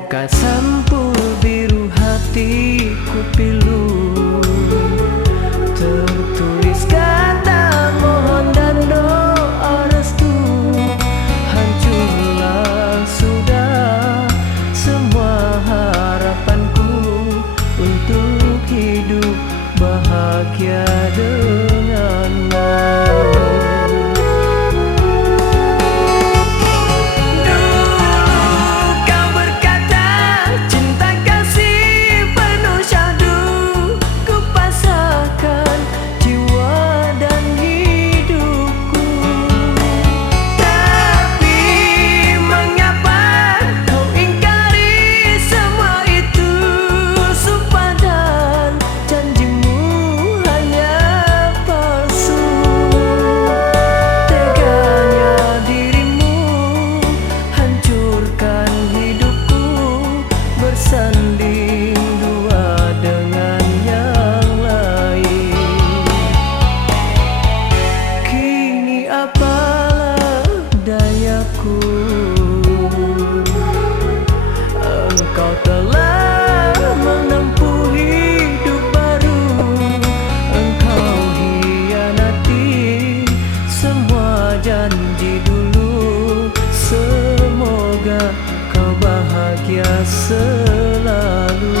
buka sampul biru hatiku pilu, tertulis kata mohon dan doa restu. Hancurlah sudah semua harapanku untuk hidup bahagia denganmu. Bersanding dua dengan yang lain, kini apalah dayaku. Engkau telah menempuh hidup baru, engkau hianati semua janji dulu. Semoga kau bahagia selalu.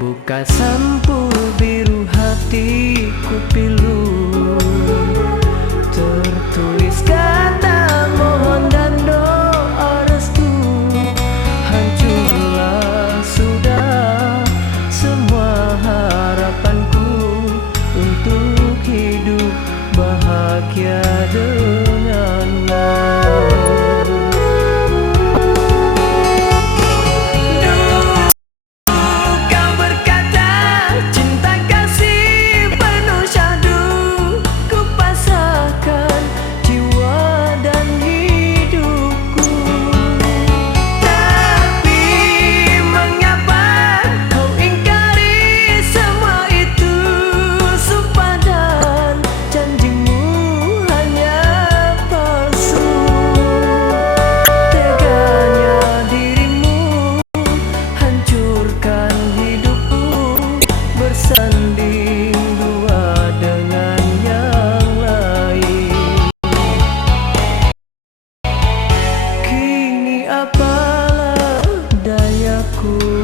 Buka sampul biru hatiku pilu, tertulis kata mohon dan doa restu. Hancurlah sudah semua harapanku untuk hidup bahagia denganmu. Bersanding dua dengan yang lain, kini apalah dayaku.